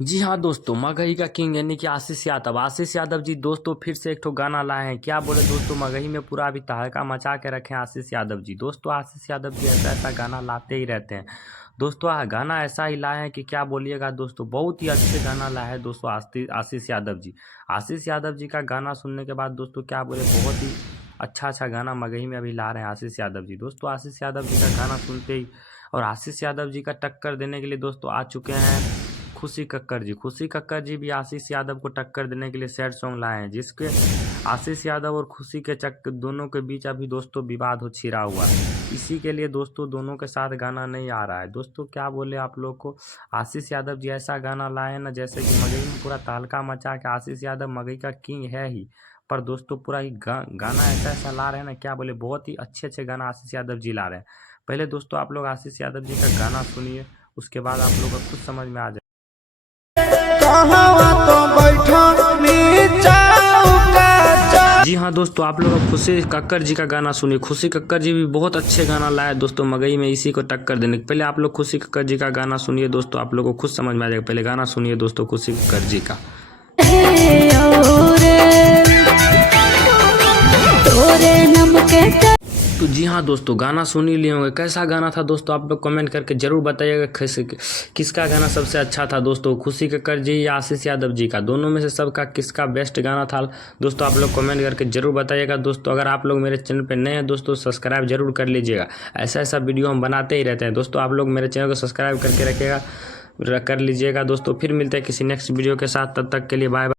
जी हाँ दोस्तों, मगही का किंग यानी कि आशीष यादव जी दोस्तों फिर से एक ठो गाना लाए हैं। क्या बोले दोस्तों, मगही में पूरा अभी तहलका मचा के रखे हैं आशीष यादव जी। दोस्तों आशीष यादव जी ऐसा ऐसा गाना लाते ही रहते हैं। दोस्तों गाना ऐसा ही लाए हैं कि क्या बोलिएगा दोस्तों, बहुत ही अच्छे गाना लाए हैं दोस्तों आशीष यादव जी। आशीष यादव जी का गाना सुनने के बाद दोस्तों क्या बोले, बहुत ही अच्छा अच्छा गाना मगही में अभी ला रहे हैं आशीष यादव जी। दोस्तों आशीष यादव जी का गाना सुनते ही और आशीष यादव जी का टक्कर देने के लिए दोस्तों आ चुके हैं खुशी कक्कर जी। खुशी कक्कर जी भी आशीष यादव को टक्कर देने के लिए सैड सॉन्ग लाए हैं, जिसके आशीष यादव और खुशी के दोनों के बीच अभी दोस्तों विवाद हो छिड़ा हुआ है। इसी के लिए दोस्तों दोनों के साथ गाना नहीं आ रहा है। दोस्तों क्या बोले आप लोग को, आशीष यादव जी ऐसा गाना लाए हैं ना जैसे कि मगही में पूरा तहलका मचा के। आशीष यादव मगही का किंग है ही, पर दोस्तों पूरा ही गाना ऐसा ऐसा ला रहे हैं ना, क्या बोले बहुत ही अच्छे अच्छे गाना आशीष यादव जी ला रहे हैं। पहले दोस्तों आप लोग आशीष यादव जी का गाना सुनिए, उसके बाद आप लोग को खुद समझ में आ जाए। जी हाँ दोस्तों, आप लोग खुशी कक्कर जी का गाना सुनिए। खुशी कक्कर जी भी बहुत अच्छे गाना लाए दोस्तों मगही में इसी को टक्कर देने के। पहले आप लोग खुशी कक्कर जी का गाना सुनिए दोस्तों, आप लोग को खुद समझ में आ जाएगा। पहले गाना सुनिए दोस्तों खुशी कक्कर जी का। तो जी हाँ दोस्तों, गाना सुन ही लिए होंगे। कैसा गाना था दोस्तों, आप लोग कमेंट करके जरूर बताइएगा किसका गाना सबसे अच्छा था दोस्तों, खुशी कक्कर जी या आशीष यादव जी का। दोनों में से सबका किसका बेस्ट गाना था दोस्तों, आप लोग कमेंट करके जरूर बताइएगा दोस्तों। अगर आप लोग मेरे चैनल पर नए हैं दोस्तों, सब्सक्राइब जरूर कर लीजिएगा। ऐसा ऐसा वीडियो हम बनाते ही रहते हैं दोस्तों, आप लोग मेरे चैनल को सब्सक्राइब करके रखिएगा, कर लीजिएगा दोस्तों। फिर मिलते हैं किसी नेक्स्ट वीडियो के साथ, तब तक के लिए बाय बाय।